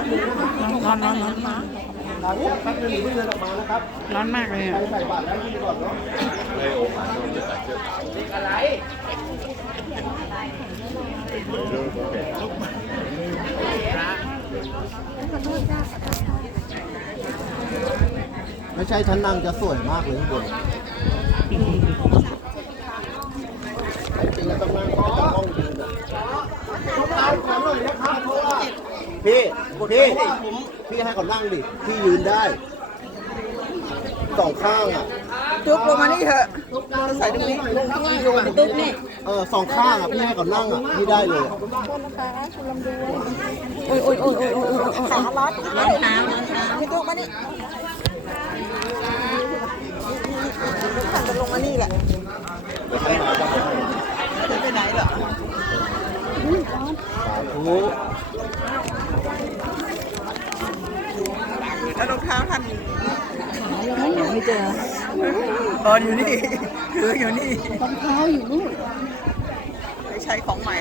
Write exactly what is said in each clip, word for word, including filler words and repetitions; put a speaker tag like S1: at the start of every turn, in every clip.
S1: ร้อนร้อนร้อนร้อน
S2: หลังจากแป๊บนึงเพิ่งเดินออกมานะครับ
S1: ร้อนมากเลยอ่ะ
S2: ใส่บาตรแล้วกินก่อนเนาะในโอกาสที่จะใส่เสื้อขาวอะไรไม่ใช่ท่านนั่งจะสวยมากเลยข้างบนจริงๆต้องนั่งต้องต้องยืนอ่ะต้องตามขอหน่อยนะครับเพราะว่าพี่พี่พี่ให้เขานั่งดิพี่ยืนได้สองข้างอ่ะ
S3: จุ๊บลงมานี่เถอะใส่ตรงนี้ลงข้างล่างลงไปตุ๊บนี่
S2: เออสองข้างอ่ะพี่ให้เขานั่งอ่ะพี่ได้เลยอะ
S3: โอ้ยโอ้ยโอ้ยโอ้ยโอ้ยขาร้อนร้อนเท้าร้อนเท้าพี่ตุ๊บมานี่ขันจะลงมานี่แหละจะไปไหนเหรอ
S2: สาธุ
S3: แล้วรองเท้าท่านไม่เจอตอนอยู่นี่คืออยู่นี่รองเท้าอยู่นู่นไม่ใช่ของใหม่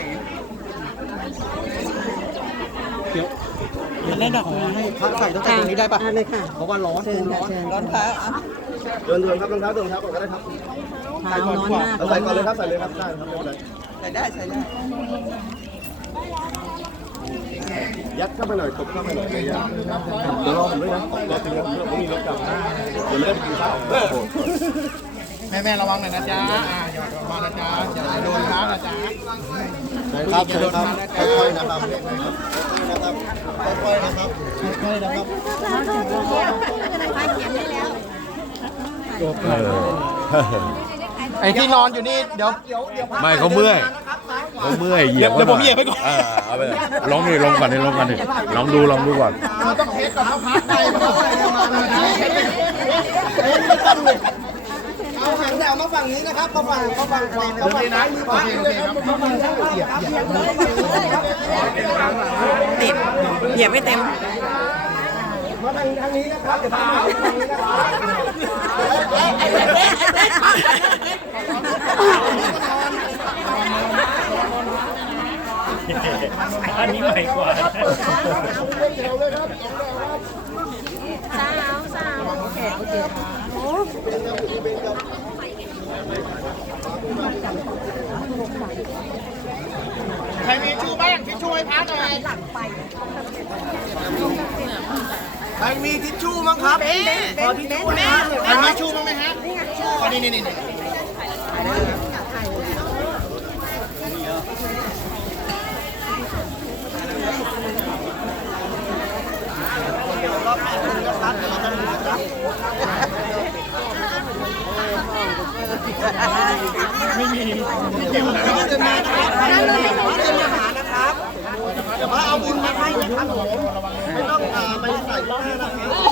S2: เดี๋ยว
S1: มันได้ดอกไม้
S2: ให้พักใส่ตั้งแต่ตรงนี้ได้ปะเลยค่ะเพราะว่าร้อนร้อน
S3: ร้อนเท้าอ่ะ
S2: เดินเดินครับรองเท้าเดินเท้าก่อนก็ได้ครับ
S3: เท้าร้อนมาก
S2: ใส่ก่อนเลยครับใส่เลยครับได้ครับไม่เป็นไร
S3: ใส่ได้ใส่ได้
S2: ยัดเข้าไปหน่อยตบเข้าไปหน่อยเลยยัดเดี๋ยวรอผมด้วยนะรอถึงแล้วผมมีรถกลับเดี๋ยวไม่ได้ไปกินข้าวโอ้โห
S4: แม่แม่ระวังหน่อยนะจ๊ะอ่าอย่ามานะจ๊ะอย่าโดนเท้านะจ๊ะ
S2: ใช่ครับใช่ครับค่อยๆนะครับนะครับค่อยๆนะครับค่อยๆนะครับ
S4: ไอ้ที่นอนอยู่นี่เดี๋ยว
S5: ไม่เขาเมื่อยเขาเมื่อยเหยียบ
S4: เดี๋ยวผมเหยียบไปก่อน
S5: เเอาไปเลยลองนี่ลองก่อนนี่ลองก่อนนี่ลองดูลองดูก่อน
S4: เราต้องเทสก่อนเขาพักใจเขา
S2: เอาหางแถวมาฝั่งนี้นะครับมาฝั่งมาฝั่งฝั่งมาฝั่งซ้ายมือขวาเลยครับมาฝั่งซ้ายเหยียบเหยียบ
S1: ติดเหยียบไม่เต็ม
S2: มาทางทางนี้นะครับเดี๋ยวทางนี้นะครับ
S6: อันนี้ใหม่กว่า
S4: ใครมีชูบ้างทิชชู่ให้พักหน่อย
S2: ใครมีทิชชู่มั้งครับขอทิชชู่นะ
S4: ใครมีชูบ้างไหมฮะอ๋อนี่นี่นี่นี่
S2: จะมานะครับจะมาหานะครับเดี๋ยวมาเอาบุญมาให้นะครับผมไม่ต้องอ่าไปใส่หน้านะครับ